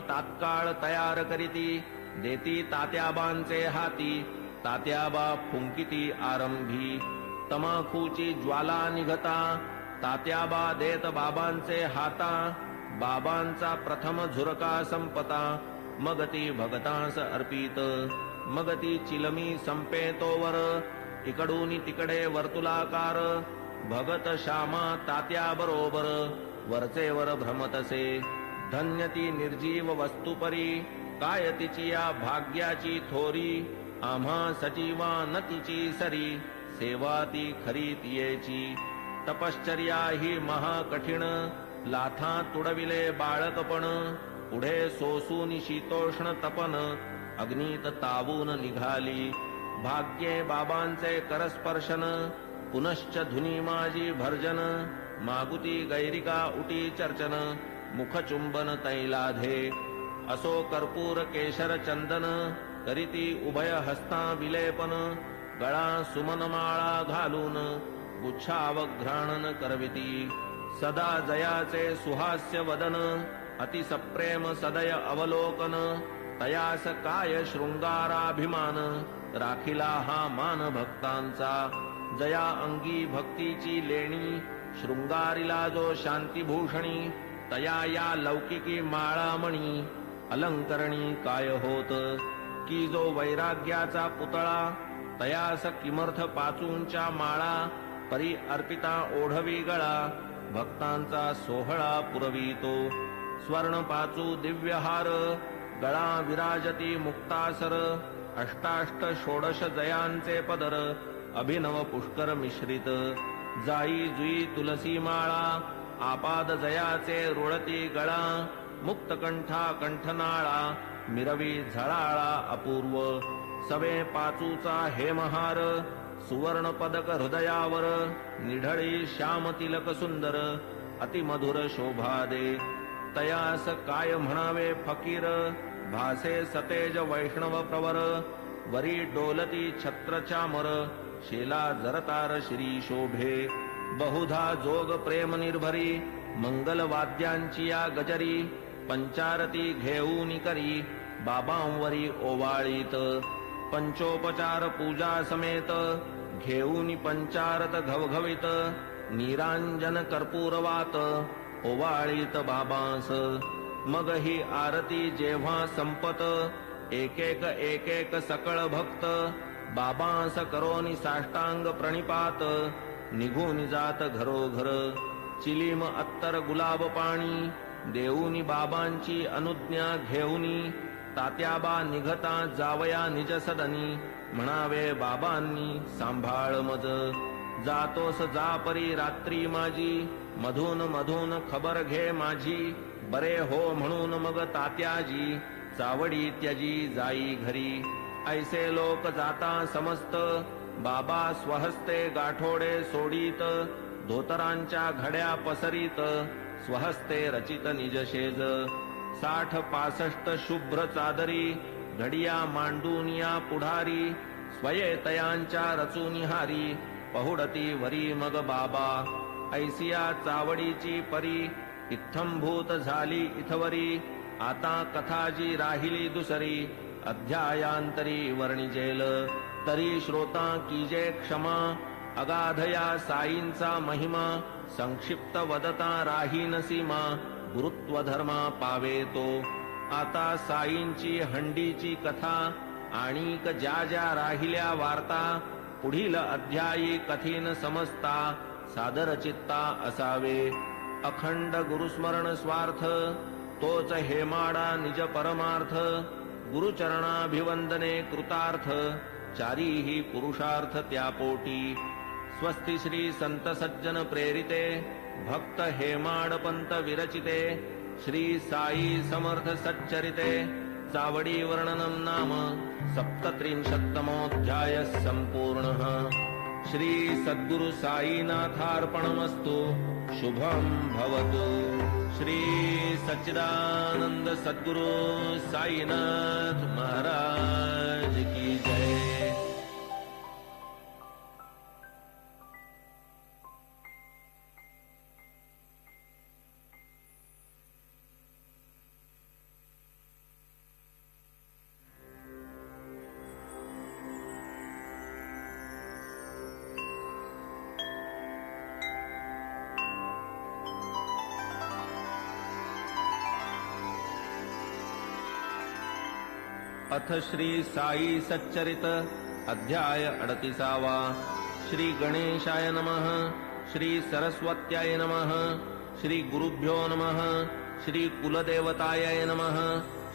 तात्काळ तयार करीती, देती तात्याबांचे हाती, तात्याबा फुंकिती आरंभी. तमाखूची ज्वाला निघता, तात्याबा देत बाबांचे हाता, बाबांचा प्रथम झुरका संपता, मग ती भगतांस अर्पित. मग ती चिलमी संपे तोवर, इकडून तिकडे वर्तुलाकार, भगत श्यामा तात्या बरोबर, वरचे वर भ्रमतसे. धन्य ती निर्जीव वस्तुपरी, काय तिची या भाग्याची थोरी, आम्हा सजीवा न तिची सरी, सेवा ती खरी तियेची. तपश्चर्या ही महाकठीण, लाथा तुडविले बाळकपण, पुढे सोसून शीतोष्ण तपन, अग्नीत तावून निघाली. भाग्ये बाबांचे करस्पर्शन, पुनश्च धुनी माझी भर्जन, मागुती गैरिका उटी चर्चन, मुखचुंबन तैलाधे. असो कर्पूर केशर चंदन, करीती उभय हस्ता विलेपन, गळा सुमनमाळा घालून, गुच्छावघ्राणन करविती. सदा जयाचे सुहास्य वदन, अतिसप्रेम सदय अवलोकन, तयास काय शृंगाराभिमान, राखिला हा मान भक्तांचा. जया अंगी भक्तीची लेणी, शृंगारिला जो शांतीभूषणी, तया या लौकिकी माळामणी, अलंकरणी काय होत. की जो वैराग्याचा पुतळा, तयास किमर्थ पाचूंच्या माळा, परी अर्पिता ओढवी गळा, भक्तांचा सोहळा पुरवितो. स्वर्ण पाचू दिव्यहार, गळा विराजती मुक्तासर, अष्टाष्ट षोडश जयांचे पदर, अभिनव पुष्कर मिश्रित. जाई जुई तुलसी माळा, आपाद जयाचे रुळती गळा, मुक्तकंठा कंठनाळा, मिरवी झळाळा अपूर्व. सवे पाचूचा हेमहार, सुवर्ण पदक हृदयावर, निढळी श्याम तिलक सुंदर, अतिमधुर शोभा दे. तयास काय म्हणावे फकीर, भासे सतेज वैष्णव प्रवर, वरी डोलती छत्र चामर, शेला जरतार श्री शोभे. बहुधा जोग प्रेम निर्भरी, मंगल वाद्यांची या गजरी, पंचारती घेऊन करी, बाबांवरी ओवाळीत. पंचोपचार पूजा समेत, घेऊन पंचारत घवघवीत, निरांजन कर्पूरवात, ओवाळीत बाबांस. मग ही आरती जेव्हा संपत, एक एक सकळ भक्त, बाबांस करोनी साष्टांग प्रणिपात, निघून जात घरोघर. चिलीम अत्तर गुलाब पाणी, देऊनी बाबांची अनुज्ञा घेऊनी, तात्याबा निघता जावया निज सदनी, म्हणावे बाबांनी सांभाळ मज. जातोस जा परी रात्री माझी, मधून मधून खबर घे माझी, बरे हो म्हणून मग तात्याजी, चावडी त्यजी जाई घरी. ऐसे लोक जाता समस्त, बाबा स्वहस्ते गाठोडे सोडीत, धोतरांच्या घड्या पसरीत, स्वहस्ते रचित निजशेज. 60-65 शुभ्र चादरी, घडिया मांडूनिया पुढारी, स्वये तयांच्या रचूनिहारी, पहुडती वरी मग बाबा. ऐसिया चावडीची परी, इत्थंभूत झाली इथवरी, आता कथाजी राहिली दुसरी, अध्यायांतरी वर्णिजेल. तरी श्रोता कीजे क्षमा, अगाधया साईंचा महिमा, संक्षिप्त वदता राहीन सीमा, गुरुत्व धर्मा पावे तो. आता साईंची हंडीची कथा, आणिक ज्या ज्या राहिल्या वार्ता, पुढील अध्यायी कथीन समजता, सादर चित्ता असावे. अखंड गुरुस्मरण स्वार्थ, तोच हेमाडा निज परमार्थ, गुरुचरणाभिवंदने कृतार्थ, चारीही पुरुषार्थ त्यापोटी. स्वस्ति श्री संत सज्जन प्रेरिते, भक्त हेमाडपंत विरचिते, श्री साई समर्थ सच्चरिते, चावडी वर्णनम नाम 37तमोऽध्याय संपूर्णः. श्री सद्गुरु साईनाथार्पणमस्तु. शुभं भवतु. श्री सच्चिदानंद सद्गुरु साईनाथ महाराज की जय. अथ श्री साई सच्चरित अध्याय 38वा। श्री गणेशाय नमः। श्री सरस्वत्याय नमः। श्री गुरुभ्यो नमः। श्री कुलदेवताय नमः।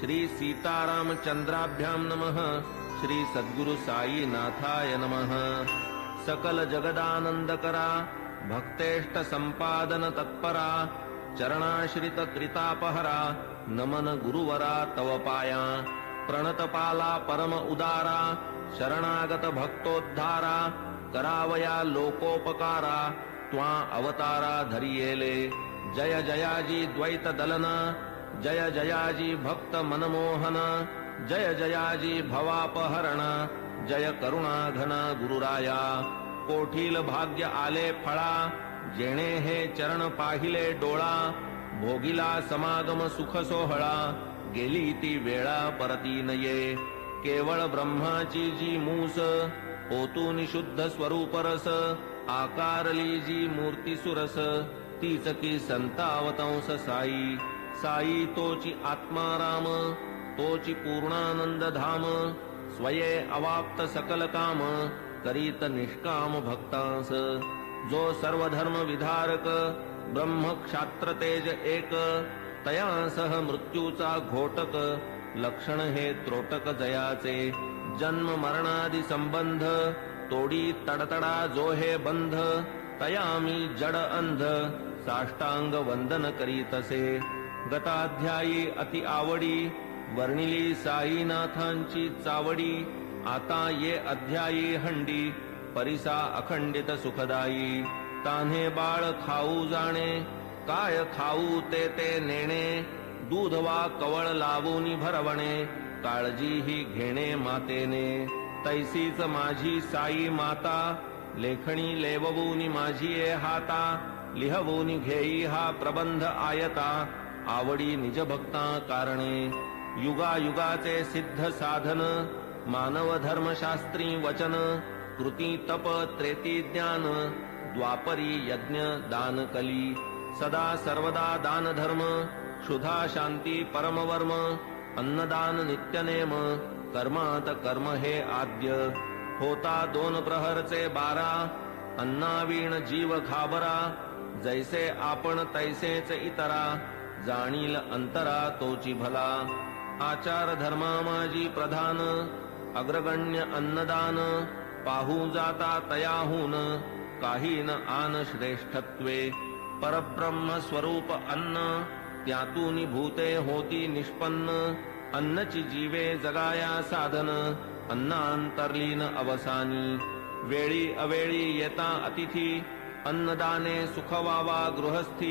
श्री सीतारामचंद्राभ्यां नमः। श्री सद्गुरु साईनाथाय नमः। सकल जगदानंदकरा भक्तेष्ट संपादन तत्परा चरणाश्रित त्रितापहरा नमन गुरुवरा तव पाया प्रणतपाला परम उदारा शरणागत भक्तोद्धारा करावया लोकोपकारा त्वा अवतारा धरियेले जय जयाजी द्वैत दलना जय जयाजी भक्त मनमोहन जय जयाजी भवापहरण जय करुणा घन गुरुराया कोठील भाग्य आले फळा जेणे हे चरण पाहिले डोळा भोगिला समागम सुख सोहळा गेली ती वेळा परती नये केवळ ब्रह्माची जी मूस ओतून शुद्ध स्वरूप रस आकारली जी मूर्ती सुरस तीच की संतावतंस साई साई तोची आत्माराम तोची पूर्णानंद धाम स्वये अवाप्त सकल काम करीत निष्काम भक्तांस जो सर्व धर्म विधारक ब्रह्म क्षात्र तेज एक तया सह मृत्यूचा घोटक लक्षण हे त्रोटक जयाचे जन्म मरणादि संबंध तोडी तडतडा जो हे बंध तया मी जड अंध साष्टांग वंदन करीतसे गताध्यायी अति आवडी वर्णिली साईनाथांची चावडी आता ये अध्यायी हंडी परिसा अखंडित सुखदायी तान्हे बाळ खाऊ जाणे काय खाऊ ते ते नेणे दूध वा कवळ लावूनी भरवणे काळजी ही घेणे मातेने तैसीच माझी साई माता लेखणी लेववूनी माझी ए हाता लिहवूनी घेई हा प्रबंध आयता आवडी निज भक्ता कारणे युगायुगाचे सिद्ध साधन मानव धर्मशास्त्री वचन कृती तप त्रेती ज्ञान द्वापरी यज्ञ दान कली सदा सर्वदा दान धर्म क्षुधा शांती परमवर्म अन्नदान नित्यनेम कर्मात कर्म हे आद्य होता 2 प्रहरचे 12 अन्नावीण जीव घाबरा जैसे आपण तैसेच इतरा जाणील अंतरा तोची भला आचार धर्मा माझी प्रधान अग्रगण्य अन्नदान पाहू जाता तयाहून काही न आन श्रेष्ठत्वे परब्रह्म स्वरूप अन्न त्यातून भूते होती निष्पन्न अन्नची जीवे जगाया साधन अन्नांतर्लीन अवसानी वेळी अवेळी येता अतिथी अन्नदाने सुखवावा गृहस्थी